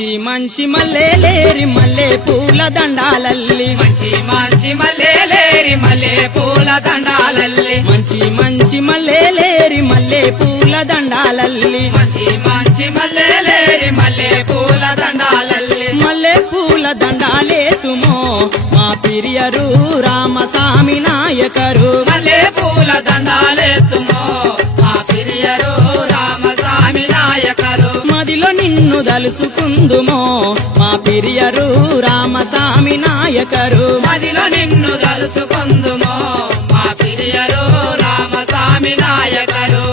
మంచి మంచి మల్లెలేరి మల్లె పూల దండాలల్లి మంచి మంచి మల్లెలేరి మల్లె పూల దండాలల్లి మంచి మంచి మల్లెలేరి మల్లె పూల దండాలల్లి మంచి మంచి మల్లెలేరి మల్లె పూల దండాలల్లి మల్లె పూల దండాలేతుమో మా పిరియరు రామస్వామి నాయకరు మల్లె పూల దండాలేతుమో మా పిరియరు రామస్వామి నాయకరు మదిలో నిన్ను దలుసుకుందుమో మా పిరియరు రామస్వామి నాయకరు మదిలో నిన్ను తలుసుకుందుమో మా పిరియరు రామస్వామి నాయకరు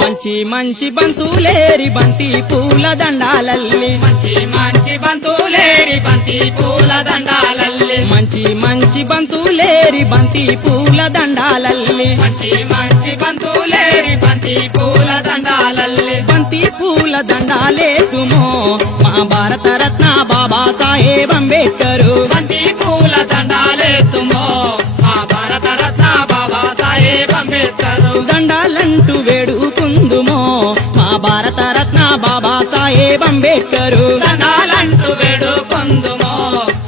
మంచి మంచి బంతులేరి బంతి పూల దండాలల్లి మంచి మంచి బంతులేరి బంతి పూల దండాలల్లి మంచి మంచి బంతులేరి బంతి పూల దండాలల్లి మంచి మంచి బంతులేరి బంతి పూల దండాలల్లి బంతి పూల దండాలేతుమో మా భారత రత్న బాబా సాహెబ్ అంబేద్కరు బంతి పూల దండాలేతుమో మా భారత రత్న బాబా సాహెబ్ అంబేద్కరు దండాలంటూ వేడుకుందుమో మా భారత రత్న బాబా సాహెబ్ అంబేద్కరు దండాలంటూ వేడుకొందుమో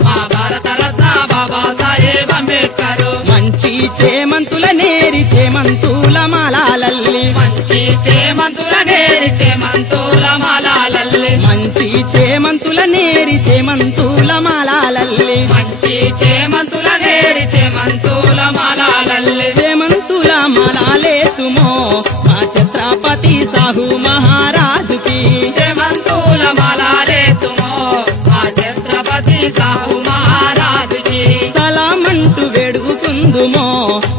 మా భారత రత్న బాబా సాహెబ్ అంబేద్కరు మంచి చేమంతుల నేరి చేమంతుల మాలాలల్లి మంచి చేమంతుల నేరి చేమంతుల మాలాలల్లి మంచి చేమంతుల నేరి చేమంతుల మాలాలల్లి మంచి చేమంతుల నేరి చేమంతుల మాలాలల్లి చేమంతుల మాలాలేతుమో మా ఛత్రపతి సాహు మహారాజుకి చేమంతుల మాలాలేతుమో మా ఛత్రపతి సాహు మహారాజుకి సలామంటూ వేడుకుందుమో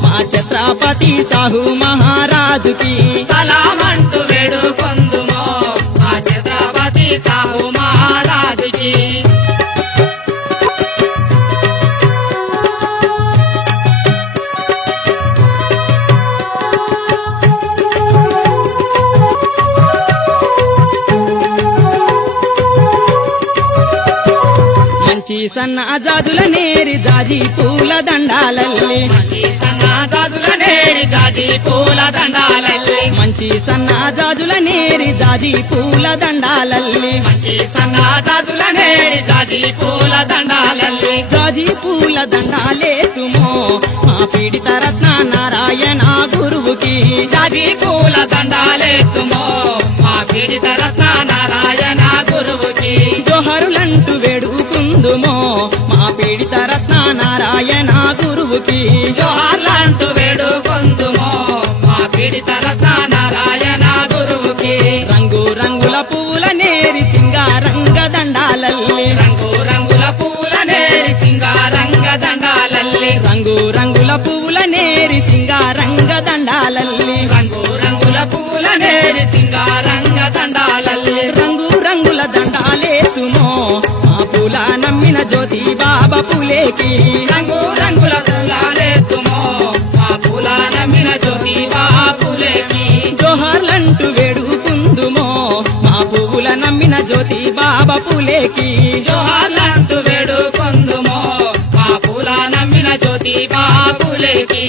మా ఛత్రపతి సాహు మహారాజుకి సలామంటూ వేడుకొందుమో మా ఛత్రపతి సాహు మహారాజుకి మంచి సన్నాజాదుల నేరి జాజి పూల దండాలల్లి మంచి సన్నాజాజుల నేరి జాజి పూల దండాలల్లి మంచి సన్నాజాజుల నేరి జాజి పూల దండాలల్లి మంచి సన్నాజాజుల నేరి జాజి పూల దండాలల్లి జాజి పూల దండాలేతుమో మా పీడిత రత్న నారాయణ గురువుకి జాజి పూల దండాలేతుమో మా పీడిత రత్న నారాయణ గురువుకి జోహరులంటూ వేడుకుందుమో మా పీడిత రత్న నారాయణ గురువుకి జోహార్లంటూ వేడుకొందుమో మా పీడిత రత్న నారాయణ గురువుకి రంగు రంగుల పూల నేరి సింగారంగ దండాలల్లి రంగు రంగుల పూల నేరి సింగారంగ దండాలల్లి రంగు రంగుల పూల నేరి సింగారంగ దండాలల్లి రంగు రంగుల పూల నేరి సింగారంగ దండాలల్లి రంగు రంగుల దండాలేతుమో మా పూల నమ్మిన జ్యోతి బాబా పూలేకి రంగు రంగుల పూలాలేతుమో మా పూల నమ్మిన జ్యోతి బాపులేకి జోహార్లంటూ వేడుకుందుమో మా పువ్వుల నమ్మిన జ్యోతి బాబా పూలేకి జోహార్లంటూ వేడుకొందుమో మా పూల నమ్మిన జ్యోతి బాపులేకి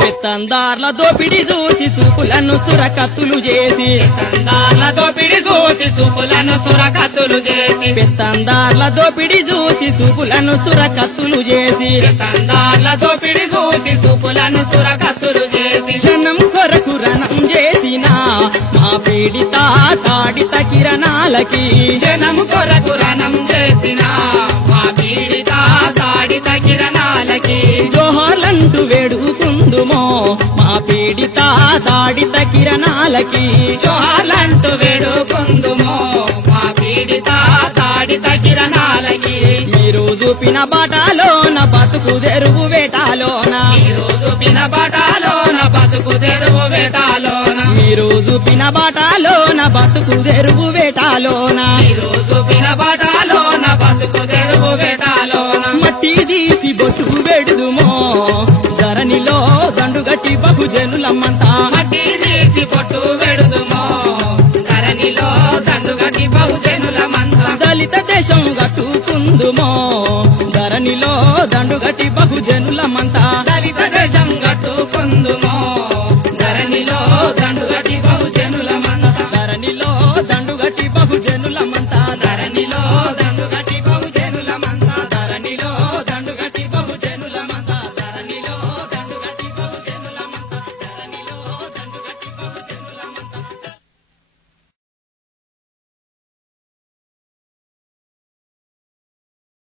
పెత్తందార్ల దోపిడి చూసి చూపులను సురకత్తులు చేసి సందాల దోపిడి చూసి చూపులను సురకత్తులు చేసి పెత్తందార్ల దోపిడి చూసి చూపులను సురకత్తులు చేసి సందాల దోపిడి చూసి చూపులను సురకత్తులు చేసి జనం కొరకు రణం చేసిన మా పీడిత తాడిత కిరణాలకి జనము కొరకు రణం చేసిన మా పీడిత తాడిత కిరణాలకి జోహార్లంటూ వేడుకుందుమో మా పీడిత తాడిత కిరణాలకి జోహార్లంటూ వేడుకొందుమో మా పీడిత తాడిత కిరణాలకి మీరు చూపిన బాటలోన బతుకు తెరువు వేటాలోన ఈ రోజు పిన బటాలోన బతుకు తెరువు వేటాలోన మీరు చూపిన బాటాలోన బతుకు తెరువు వేటాలోన మీరు చూపిన బాటలోన బతుకు తెరువు వేటాలోన మట్టి తీసి బొట్టు వెడుదుమో ధరణిలో దండుగట్టి బహుజనులమ్మంతా మట్టి తీసి పొట్టు